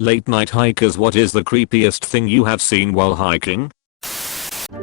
Late night hikers, what is the creepiest thing you have seen while hiking?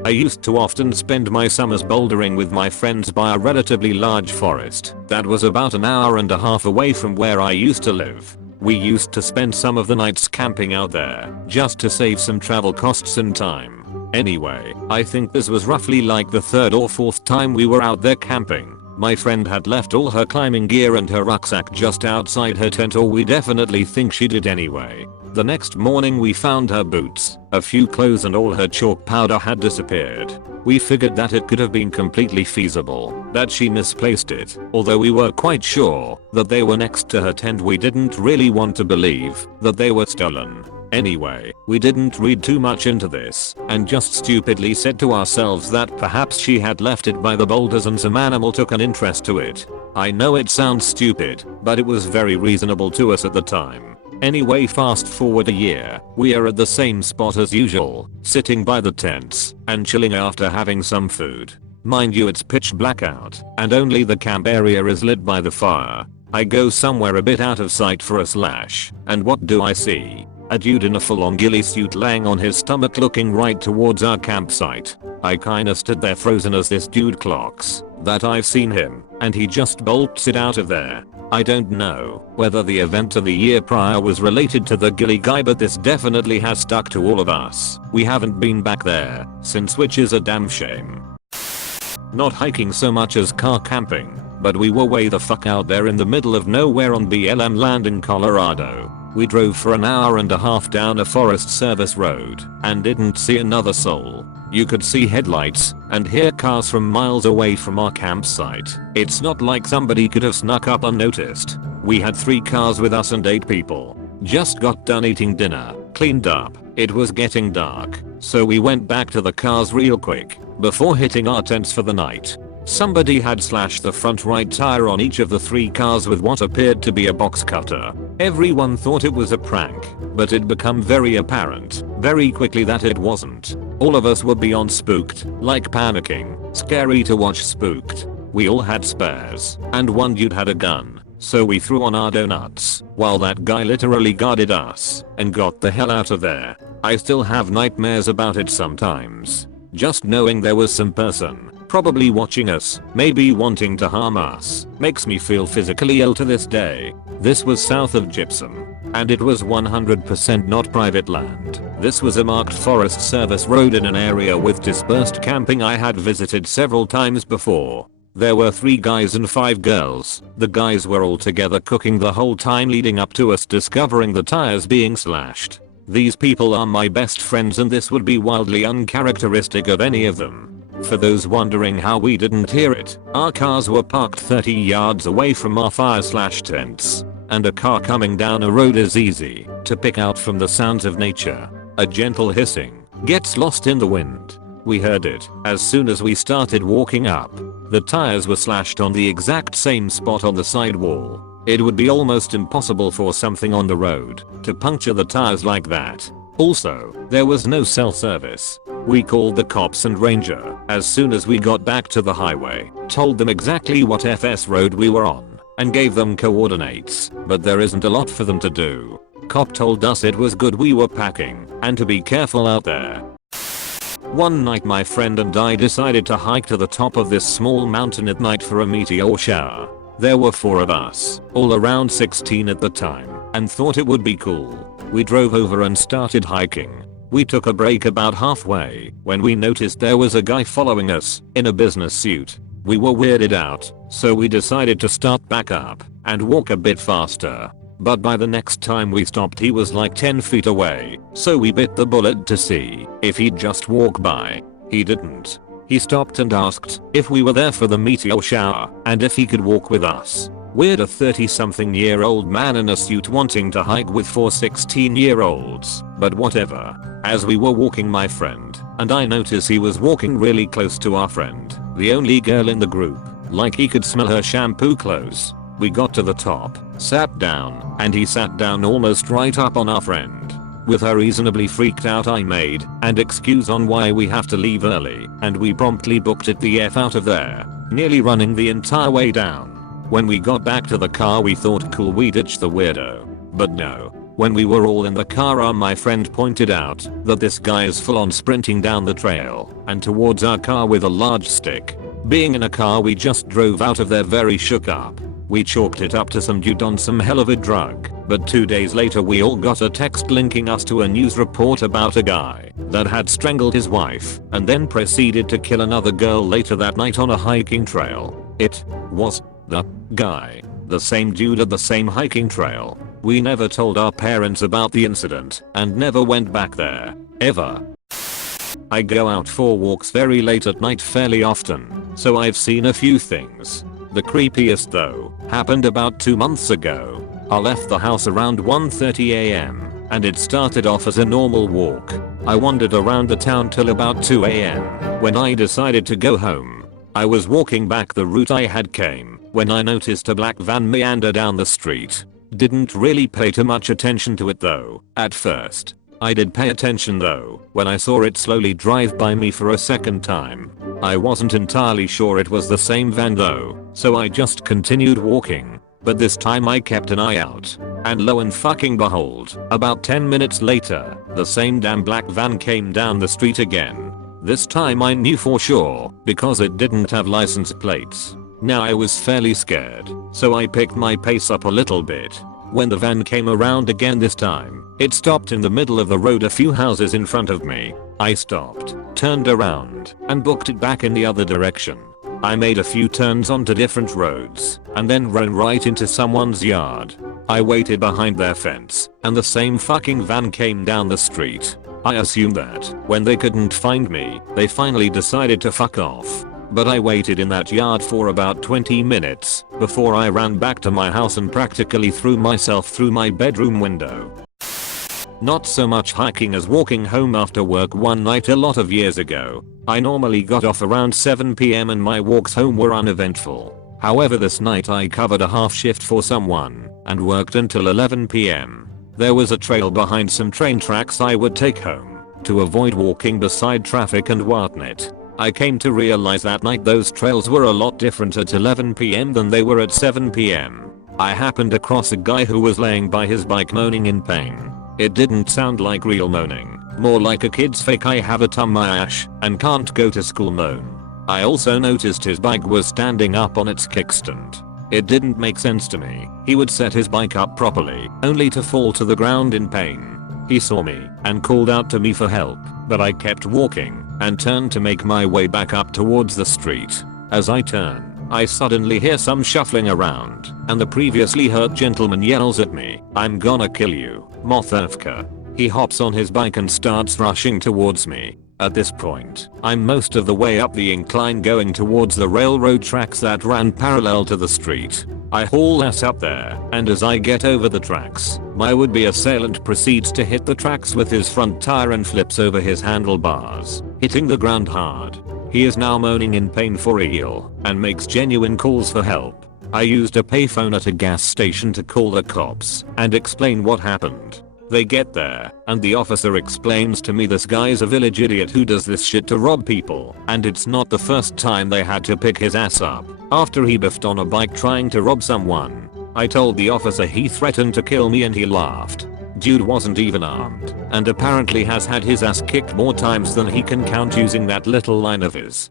I used to often spend my summers bouldering with my friends by a relatively large forest that was about an hour and a half away from where I used to live. We used to spend some of the nights camping out there just to save some travel costs and time. Anyway, I think this was roughly like the third or fourth time we were out there camping. My friend had left all her climbing gear and her rucksack just outside her tent, or we definitely think she did anyway. The next morning we found her boots, a few clothes, and all her chalk powder had disappeared. We figured that it could have been completely feasible that she misplaced it. Although we were quite sure that they were next to her tent, we didn't really want to believe that they were stolen. Anyway, we didn't read too much into this and just stupidly said to ourselves that perhaps she had left it by the boulders and some animal took an interest to it. I know it sounds stupid, but it was very reasonable to us at the time. Anyway, fast forward a year, we are at the same spot as usual, sitting by the tents and chilling after having some food. Mind you, it's pitch black out and only the camp area is lit by the fire. I go somewhere a bit out of sight for a slash, and what do I see? A dude in a full-on ghillie suit laying on his stomach looking right towards our campsite. I kinda stood there frozen as this dude clocks that I've seen him, and he just bolts it out of there. I don't know whether the event of the year prior was related to the ghillie guy, but this definitely has stuck to all of us. We haven't been back there since, which is a damn shame. Not hiking so much as car camping, but we were way the fuck out there in the middle of nowhere on BLM land in Colorado. We drove for an hour and a half down a Forest Service road and didn't see another soul. You could see headlights and hear cars from miles away from our campsite. It's not like somebody could have snuck up unnoticed. We had 3 cars with us and 8 people. Just got done eating dinner, cleaned up. It was getting dark, so we went back to the cars real quick before hitting our tents for the night. Somebody had slashed the front right tire on each of the 3 cars with what appeared to be a box cutter. Everyone thought it was a prank, but it became very apparent very quickly that it wasn't. All of us were beyond spooked, like panicking, scary to watch spooked. We all had spares, and one dude had a gun, so we threw on our donuts while that guy literally guarded us and got the hell out of there. I still have nightmares about it sometimes. Just knowing there was some person probably watching us, maybe wanting to harm us, makes me feel physically ill to this day. This was south of Gypsum, and it was 100% not private land. This was a marked Forest Service road in an area with dispersed camping I had visited several times before. There were 3 guys and 5 girls. The guys were all together cooking the whole time leading up to us discovering the tires being slashed. These people are my best friends, and this would be wildly uncharacteristic of any of them. For those wondering how we didn't hear it, our cars were parked 30 yards away from our fire/tents, and a car coming down a road is easy to pick out from the sounds of nature. A gentle hissing gets lost in the wind. We heard it as soon as we started walking up. The tires were slashed on the exact same spot on the sidewall. It would be almost impossible for something on the road to puncture the tires like that. Also, there was no cell service. We called the cops and ranger as soon as we got back to the highway, told them exactly what FS road we were on, and gave them coordinates, but there isn't a lot for them to do. Cop told us it was good we were packing and to be careful out there. One night my friend and I decided to hike to the top of this small mountain at night for a meteor shower. There were 4 of us, all around 16 at the time, and thought it would be cool. We drove over and started hiking. We took a break about halfway when we noticed there was a guy following us in a business suit. We were weirded out, so we decided to start back up and walk a bit faster. But by the next time we stopped he was like 10 feet away, so we bit the bullet to see if he'd just walk by. He didn't. He stopped and asked if we were there for the meteor shower and if he could walk with us. Weird, a 30-something-year-old man in a suit wanting to hike with 4 16-year-olds, but whatever. As we were walking, my friend and I noticed he was walking really close to our friend, the only girl in the group, like he could smell her shampoo clothes. We got to the top, sat down, and he sat down almost right up on our friend. With her reasonably freaked out, I made an excuse on why we have to leave early, and we promptly booked it the F out of there, nearly running the entire way down. When we got back to the car we thought cool, we ditched the weirdo. But no. When we were all in the car, my friend pointed out that this guy is full on sprinting down the trail and towards our car with a large stick. Being in a car we just drove out of there very shook up. We chalked it up to some dude on some hell of a drug, but 2 days later we all got a text linking us to a news report about a guy that had strangled his wife and then proceeded to kill another girl later that night on a hiking trail. It was the guy, the same dude at the same hiking trail. We never told our parents about the incident and never went back there, ever. I go out for walks very late at night fairly often, so I've seen a few things. The creepiest though happened about 2 months ago. I left the house around 1:30 am and it started off as a normal walk. I wandered around the town till about 2 am when I decided to go home. I was walking back the route I had came when I noticed a black van meander down the street. Didn't really pay too much attention to it though at first. I did pay attention though when I saw it slowly drive by me for a second time. I wasn't entirely sure it was the same van though, so I just continued walking. But this time I kept an eye out, and lo and fucking behold, about 10 minutes later, the same damn black van came down the street again. This time I knew for sure, because it didn't have license plates. Now I was fairly scared, so I picked my pace up a little bit. When the van came around again this time, it stopped in the middle of the road a few houses in front of me. I stopped, turned around, and booked it back in the other direction. I made a few turns onto different roads, and then ran right into someone's yard. I waited behind their fence, and the same fucking van came down the street. I assumed that, when they couldn't find me, they finally decided to fuck off. But I waited in that yard for about 20 minutes before I ran back to my house and practically threw myself through my bedroom window. Not so much hiking as walking home after work one night a lot of years ago. I normally got off around 7 PM and my walks home were uneventful. However, this night I covered a half shift for someone and worked until 11 PM. There was a trail behind some train tracks I would take home to avoid walking beside traffic and whatnot. I came to realize that night those trails were a lot different at 11 PM than they were at 7 PM. I happened across a guy who was laying by his bike moaning in pain. It didn't sound like real moaning, more like a kid's fake "I have a tummy and can't go to school" moan. I also noticed his bike was standing up on its kickstand. It didn't make sense to me. He would set his bike up properly, only to fall to the ground in pain. He saw me and called out to me for help, but I kept walking and turned to make my way back up towards the street. As I turn, I suddenly hear some shuffling around, and the previously hurt gentleman yells at me, "I'm gonna kill you, motherfucker." He hops on his bike and starts rushing towards me. At this point, I'm most of the way up the incline going towards the railroad tracks that ran parallel to the street. I haul ass up there, and as I get over the tracks, my would-be assailant proceeds to hit the tracks with his front tire and flips over his handlebars, hitting the ground hard. He is now moaning in pain for real, and makes genuine calls for help. I used a payphone at a gas station to call the cops and explain what happened. They get there, and the officer explains to me this guy's a village idiot who does this shit to rob people, and it's not the first time they had to pick his ass up after he biffed on a bike trying to rob someone. I told the officer he threatened to kill me and he laughed. Dude wasn't even armed, and apparently has had his ass kicked more times than he can count using that little line of his.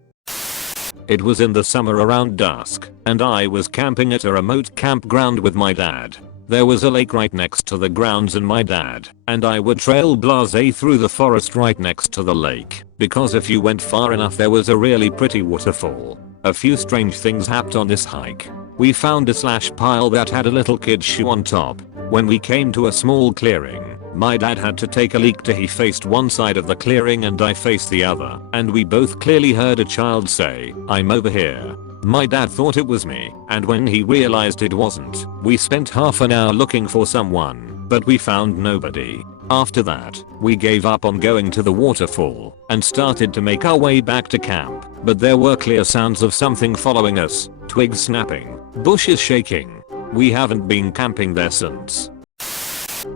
It was in the summer around dusk, and I was camping at a remote campground with my dad. There was a lake right next to the grounds and my dad and I would trail blase through the forest right next to the lake, because if you went far enough there was a really pretty waterfall. A few strange things happened on this hike. We found a slash pile that had a little kid's shoe on top. When we came to a small clearing, my dad had to take a leak. He faced one side of the clearing and I faced the other, and we both clearly heard a child say, "I'm over here." My dad thought it was me, and when he realized it wasn't, we spent half an hour looking for someone, but we found nobody. After that, we gave up on going to the waterfall and started to make our way back to camp, but there were clear sounds of something following us, twigs snapping, bushes shaking. We haven't been camping there since.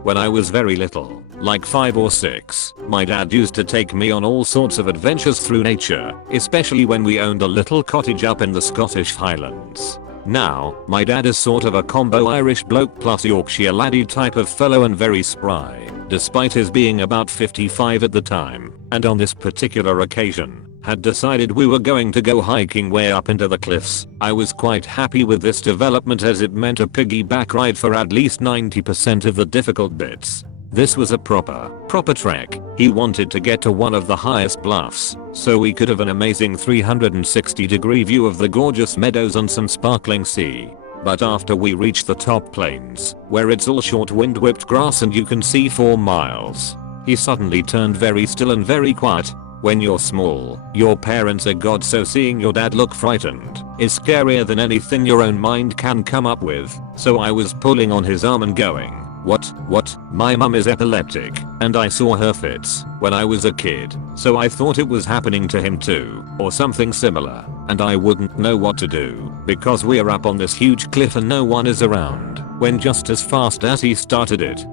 When I was very little, like 5 or 6, my dad used to take me on all sorts of adventures through nature, especially when we owned a little cottage up in the Scottish Highlands. Now, my dad is sort of a combo Irish bloke plus Yorkshire laddie type of fellow and very spry, despite his being about 55 at the time, and on this particular occasion, had decided we were going to go hiking way up into the cliffs. I was quite happy with this development as it meant a piggyback ride for at least 90% of the difficult bits. This was a proper trek. He wanted to get to one of the highest bluffs, so we could have an amazing 360-degree view of the gorgeous meadows and some sparkling sea. But after we reached the top plains, where it's all short wind-whipped grass and you can see 4 miles, he suddenly turned very still and very quiet. When you're small, your parents are God, so seeing your dad look frightened is scarier than anything your own mind can come up with. So I was pulling on his arm and going, What? My mum is epileptic, and I saw her fits when I was a kid, so I thought it was happening to him too, or something similar, and I wouldn't know what to do, because we're up on this huge cliff and no one is around, when just as fast as he started it,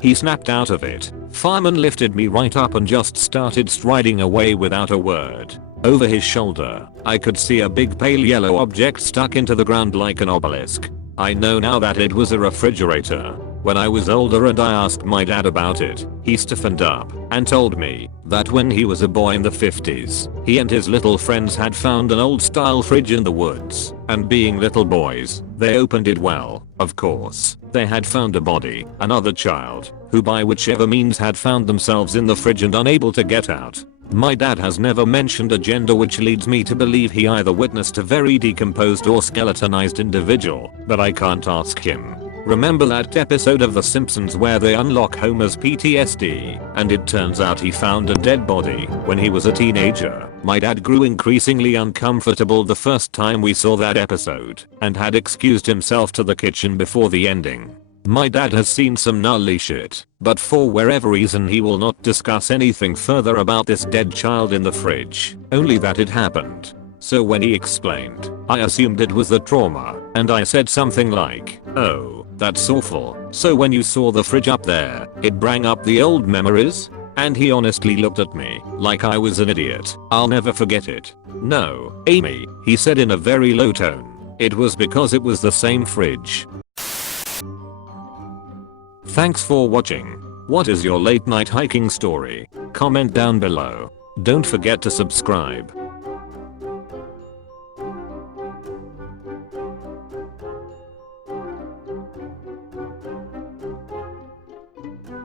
he snapped out of it. Fireman lifted me right up and just started striding away without a word. Over his shoulder, I could see a big pale yellow object stuck into the ground like an obelisk. I know now that it was a refrigerator. When I was older and I asked my dad about it, he stiffened up and told me that when he was a boy in the 50s, he and his little friends had found an old style fridge in the woods, and being little boys, they opened it. Well, of course, they had found a body, another child, who by whichever means had found themselves in the fridge and unable to get out. My dad has never mentioned a gender, which leads me to believe he either witnessed a very decomposed or skeletonized individual, but I can't ask him. Remember that episode of The Simpsons where they unlock Homer's PTSD, and it turns out he found a dead body when he was a teenager? My dad grew increasingly uncomfortable the first time we saw that episode, and had excused himself to the kitchen before the ending. My dad has seen some gnarly shit, but for whatever reason he will not discuss anything further about this dead child in the fridge, only that it happened. So when he explained, I assumed it was the trauma, and I said something like, "Oh, that's awful. So when you saw the fridge up there, it brought up the old memories?" And he honestly looked at me like I was an idiot. I'll never forget it. "No, Amy," he said in a very low tone. "It was because it was the same fridge." Thanks for watching. What is your late night hiking story? Comment down below. Don't forget to subscribe.